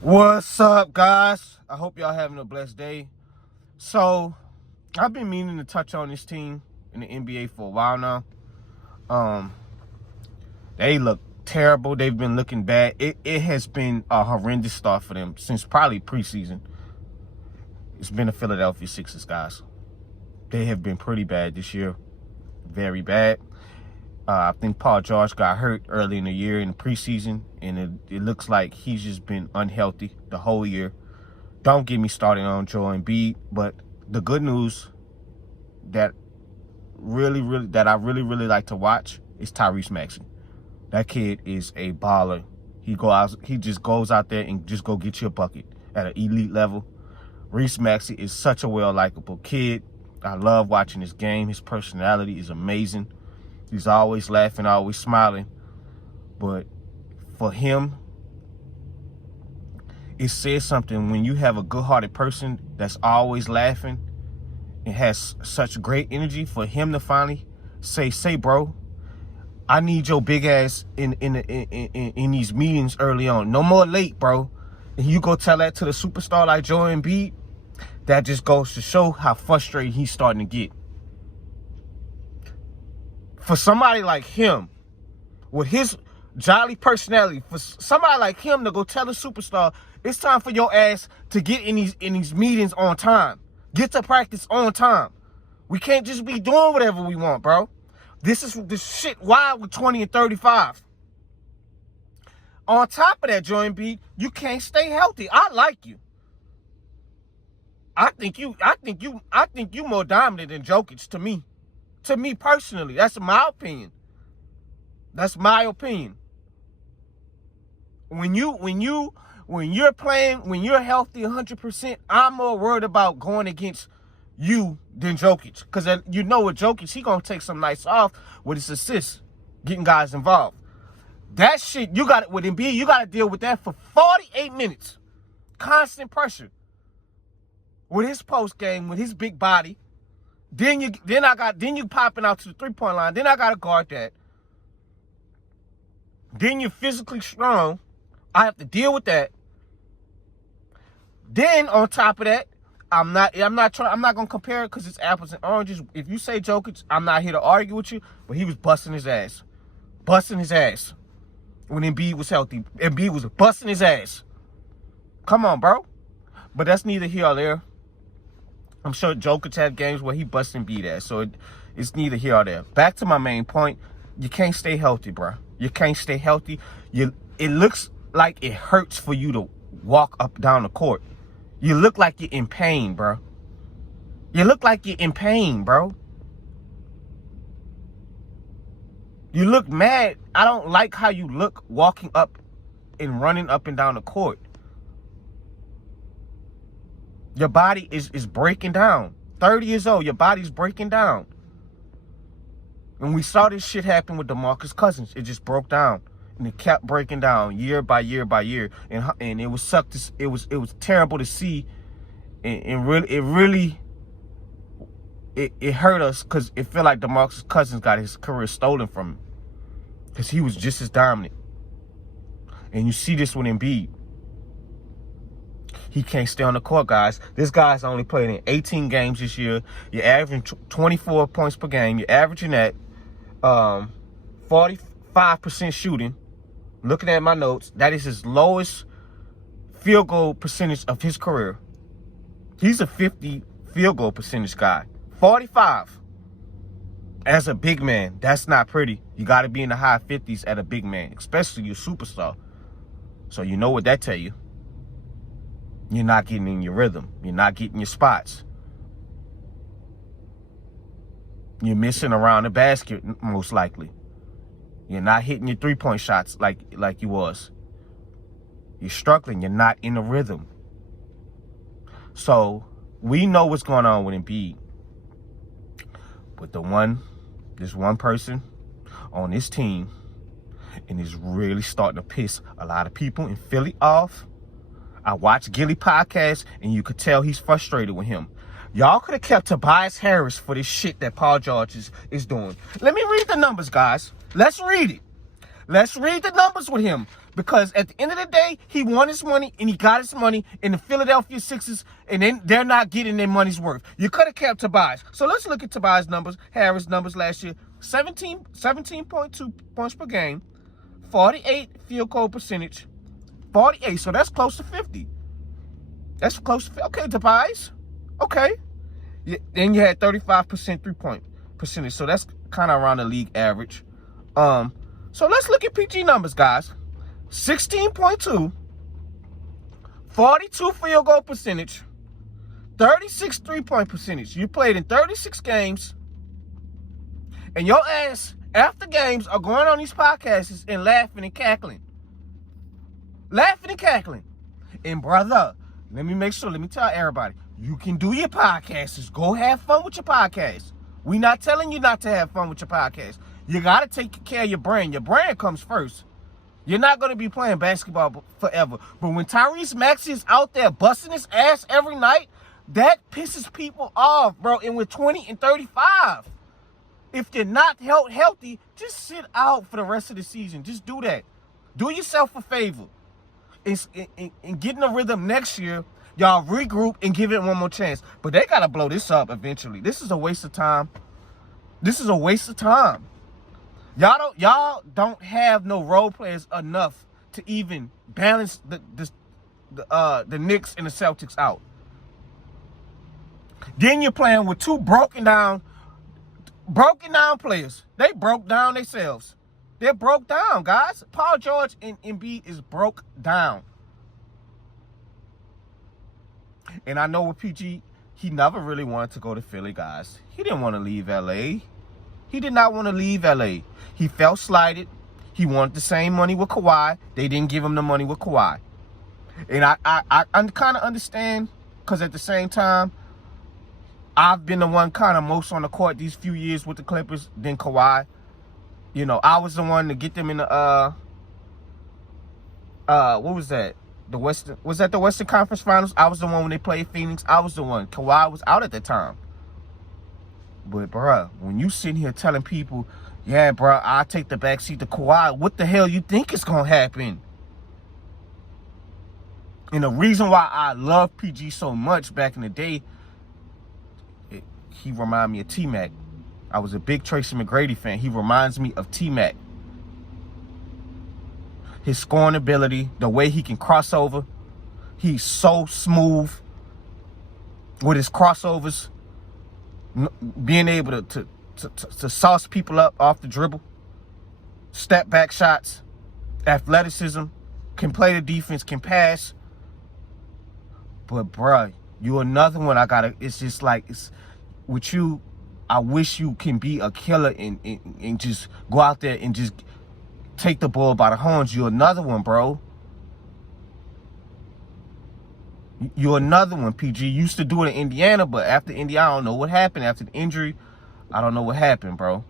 What's up, guys? I hope y'all having a blessed day. So, I've been meaning to touch on this team in the NBA for a while now. They look terrible. They've been looking bad. It has been a horrendous start for them since probably preseason. It's been the Philadelphia Sixers, guys. They have been pretty bad this year. Very bad. I think Paul George got hurt early in the year in the preseason, and it looks like he's just been unhealthy the whole year. Don't get me started on Joel Embid, but the good news that I really like to watch is Tyresse Maxey. That kid is a baller. He just goes out there and just go get you a bucket at an elite level. Reese Maxey is such a likable kid. I love watching his game. His personality is amazing. He's always laughing, always smiling. But for him, it says something when you have a good-hearted person that's always laughing and has such great energy. For him to finally say, bro, I need your big ass in these meetings early on. No more late, bro. And you go tell that to the superstar like Joel Embid, that just goes to show how frustrated he's starting to get. For somebody like him, with his jolly personality, for somebody like him to go tell a superstar, it's time for your ass to get in these meetings on time. Get to practice on time. We can't just be doing whatever we want, bro. This shit wild with 20 and 35. On top of that, Joel Embid, you can't stay healthy. I like you. I think you more dominant than Jokic to me. To me personally, that's my opinion. That's my opinion. When you're playing, when you're healthy 100%, I'm more worried about going against you than Jokic. Because you know with Jokic, he gonna take some nights off with his assists, getting guys involved. That shit, you got it with Embiid, you gotta deal with that for 48 minutes. Constant pressure. With his post game, with his big body. Then you popping out to the 3-point line. Then I gotta guard that. Then you're physically strong. I have to deal with that. Then on top of that, I'm not gonna compare it because it's apples and oranges. If you say Jokic, I'm not here to argue with you, but he was busting his ass. Busting his ass. When Embiid was healthy. Embiid was busting his ass. Come on, bro. But that's neither here or there. I'm sure Jokic had games where he busted Embiid ass, so it's neither here or there. Back to my main point, you can't stay healthy, bro. You can't stay healthy. It looks like it hurts for you to walk up down the court. You look like you're in pain, bro. You look like you're in pain, bro. You look mad. I don't like how you look walking up and running up and down the court. Your body is breaking down. 30 years old, your body's breaking down. And we saw this shit happen with DeMarcus Cousins. It just broke down. And it kept breaking down year by year by year. And it was it was terrible to see. And really hurt us because it felt like DeMarcus Cousins got his career stolen from him. Because he was just as dominant. And you see this with Embiid. He can't stay on the court, guys. This guy's only played in 18 games this year. You're averaging 24 points per game. You're averaging at 45% shooting. Looking at my notes, that is his lowest field goal percentage of his career. He's a 50 field goal percentage guy. 45. As a big man, that's not pretty. You got to be in the high 50s at a big man, especially your superstar. So you know what that tell you. You're not getting in your rhythm. You're not getting your spots. You're missing around the basket, most likely. You're not hitting your 3-point shots like you was. You're struggling. You're not in the rhythm. So we know what's going on with Embiid. But this one person on this team, and is really starting to piss a lot of people in Philly off. I watched Gilly podcast, and you could tell he's frustrated with him. Y'all could have kept Tobias Harris for this shit that Paul George is doing. Let me read the numbers, guys. Let's read it. Let's read the numbers with him. Because at the end of the day, he won his money and he got his money in the Philadelphia Sixers, and then they're not getting their money's worth. You could have kept Tobias. So let's look at Tobias' numbers, Harris' numbers last year. 17.2 points per game, 48 field goal percentage, 48. So that's close to 50. That's close to 50. Okay, Tobias. Okay. Then you had 35% three-point percentage. So that's kind of around the league average. So let's look at PG numbers, guys. 16.2, 42 field goal percentage, 36 three-point percentage. You played in 36 games, and your ass, after games, are going on these podcasts and laughing and cackling. Laughing and cackling. And brother, let me tell everybody, you can do your podcasts. Go have fun with your podcast. We're not telling you not to have fun with your podcast. You got to take care of your brand. Your brand comes first. You're not going to be playing basketball forever. But when Tyrese Maxey is out there busting his ass every night, that pisses people off, bro. And with 20 and 35, if you're not healthy, just sit out for the rest of the season. Just do that. Do yourself a favor. And get in a rhythm next year, y'all regroup and give it one more chance. But they got to blow this up eventually. This is a waste of time. This is a waste of time. Y'all don't have no role players enough to even balance the Knicks and the Celtics out. Then you're playing with two broken down players. They broke down themselves. They're broke down, guys. Paul George and Embiid is broke down. And I know with PG, he never really wanted to go to Philly, guys. He didn't want to leave LA. He did not want to leave LA. He felt slighted. He wanted the same money with Kawhi. They didn't give him the money with Kawhi. And I kind of understand, because at the same time, I've been the one kind of most on the court these few years with the Clippers than Kawhi. You know, I was the one to get them in the what was that? Was that the Western Conference Finals? I was the one when they played Phoenix. I was the one. Kawhi was out at the time. But, bruh, when you sitting here telling people, yeah, bruh, I'll take the backseat to Kawhi, what the hell you think is going to happen? And the reason why I love PG so much back in the day, he reminded me of T-Mac. I was a big Tracy McGrady fan. He reminds me of T-Mac. His scoring ability, the way he can cross over, he's so smooth with his crossovers. Being able to sauce people up off the dribble, step back shots, athleticism, can play the defense, can pass. But bruh, you another one it's just like, it's with you, I wish you can be a killer and just go out there and just take the ball by the horns. You're another one, bro. You're another one, PG. You used to do it in Indiana, but after Indiana, I don't know what happened. After the injury, I don't know what happened, bro.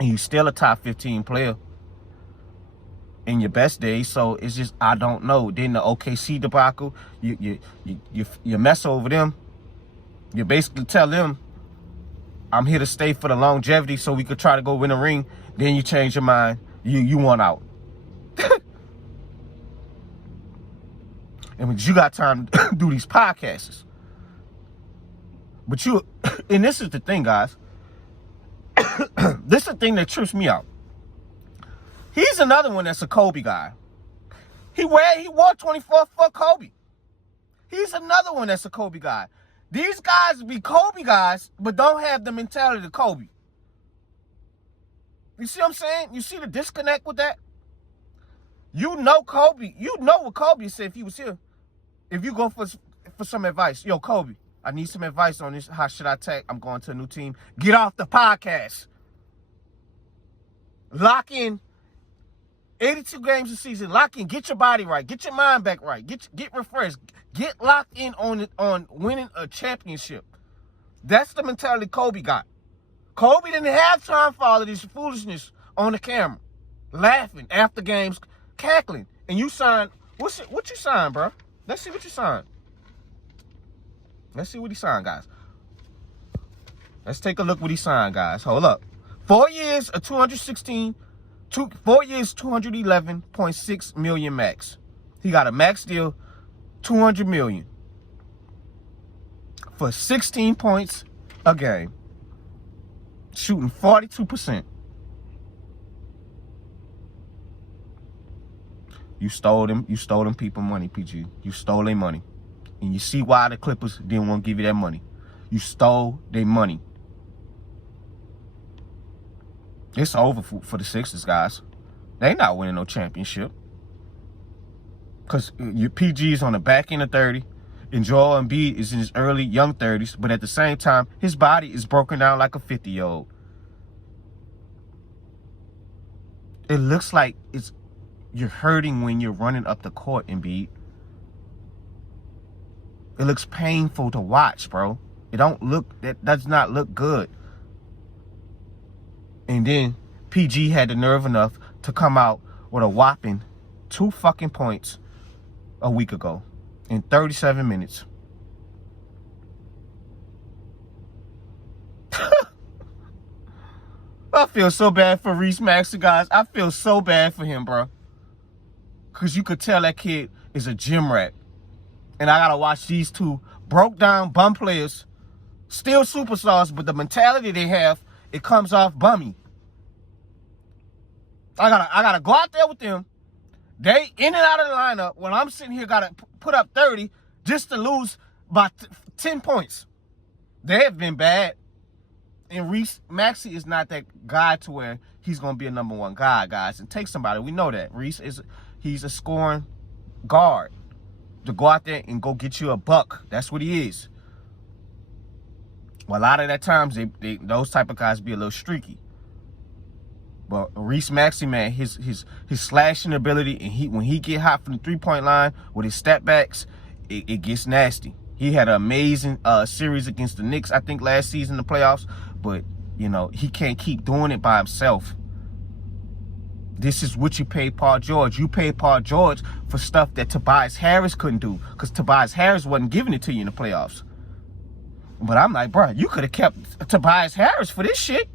And you're still a top 15 player in your best days, so it's just, I don't know. Then the OKC debacle, you mess over them. You basically tell them, I'm here to stay for the longevity so we could try to go win a ring. Then you change your mind. You want out. And you got time to do these podcasts. But and this is the thing, guys. This is the thing that trips me out. He's another one that's a Kobe guy. He wore 24 for Kobe. He's another one that's a Kobe guy. These guys be Kobe guys, but don't have the mentality of Kobe. You see what I'm saying? You see the disconnect with that? You know Kobe. You know what Kobe would say if he was here. If you go for some advice. Yo, Kobe, I need some advice on this. How should I take? I'm going to a new team. Get off the podcast. Lock in 82 games a season. Lock in. Get your body right. Get your mind back right. Get refreshed. Get locked in on winning a championship. That's the mentality Kobe got. Kobe didn't have time for all of this foolishness on the camera. Laughing after games, cackling. And you signed, what you signed, bro? Let's see what you signed. Let's see what he signed, guys. Let's take a look what he signed, guys. Hold up. 4 years of $216 4 years, $211.6 million max. He got a max deal, $200 million for 16 points a game, shooting 42%. You stole them people money, PG. You stole their money. And you see why the Clippers didn't want to give you that money. You stole their money. It's over for the Sixers, guys. They not winning no championship. Because your PG is on the back end of 30. And Joel Embid is in his early, young 30s. But at the same time, his body is broken down like a 50-year-old. It looks like you're hurting when you're running up the court, Embiid. It looks painful to watch, bro. That does not look good. And then PG had the nerve enough to come out with a whopping 2 fucking points a week ago in 37 minutes. I feel so bad for Reese Maxey, guys. I feel so bad for him, bro. Because you could tell that kid is a gym rat. And I got to watch these two broke down bum players, still superstars, but the mentality they have, it comes off bummy. I gotta go out there with them. They in and out of the lineup when I'm sitting here gotta put up 30 just to lose by 10 points. They have been bad. And Reese Maxey is not that guy to where he's gonna be a number one guy, guys. And take somebody. We know that. He's a scoring guard. To go out there and go get you a buck. That's what he is. Well, a lot of that times those type of guys be a little streaky. But Reese Maxey, man, his slashing ability, and when he get hot from the 3-point line with his step backs, it gets nasty. He had an amazing series against the Knicks, I think, last season in the playoffs. But, you know, he can't keep doing it by himself. This is what you pay Paul George. You pay Paul George for stuff that Tobias Harris couldn't do, because Tobias Harris wasn't giving it to you in the playoffs. But I'm like, bro, you could have kept Tobias Harris for this shit.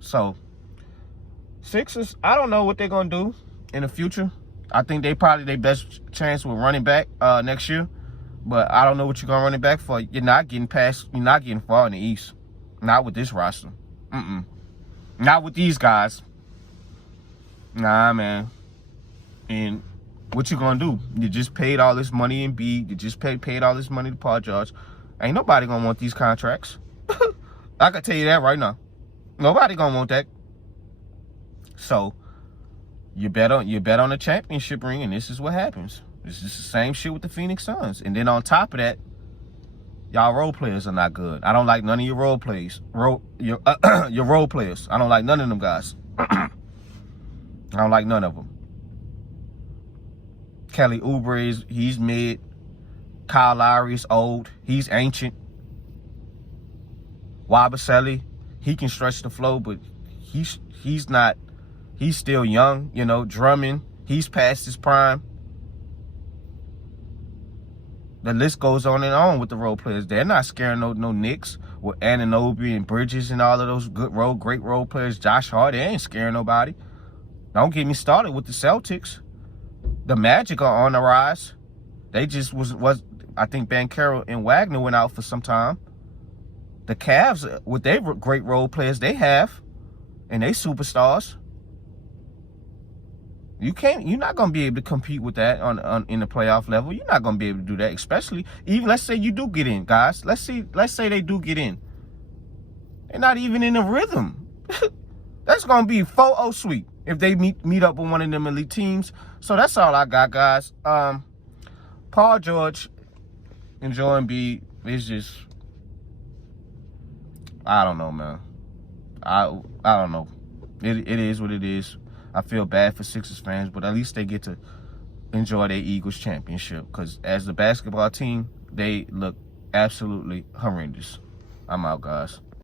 So, Sixers, I don't know what they're going to do in the future. I think they probably their best chance with running back next year. But I don't know what you're going to run it back for. You're not getting far in the East. Not with this roster. Not with these guys. Nah, man. And what you gonna do? You just paid all this money in B. You just paid all this money to Paul George. Ain't nobody gonna want these contracts. I can tell you that right now. Nobody gonna want that. So you bet on the championship ring, and this is what happens. This is the same shit with the Phoenix Suns. And then on top of that, y'all role players are not good. I don't like none of your role plays. Your role players. I don't like none of them guys. I don't like none of them. Kelly Oubre he's mid. Kyle Lowry is old. He's ancient. Wabasele, he can stretch the flow, but he's not. He's still young. You know, Drummond, he's past his prime. The list goes on and on with the role players. They're not scaring no Knicks with Anunoby and Bridges and all of those great role players. Josh Hart, they ain't scaring nobody. Don't get me started with the Celtics. The Magic are on the rise. They just was I think Banchero and Wagner went out for some time. The Cavs, with their great role players they have, and they superstars. You're not gonna be able to compete with that in the playoff level. You're not gonna be able to do that, especially even let's say you do get in, guys. Let's say they do get in. They're not even in a rhythm. That's gonna be 4-0 sweep if they meet up with one of them elite teams. So that's all I got, guys. Paul George and Joel Embid is just, I don't know, man. I don't know. It is what it is. I feel bad for Sixers fans, but at least they get to enjoy their Eagles championship, because as the basketball team, they look absolutely horrendous. I'm out, guys.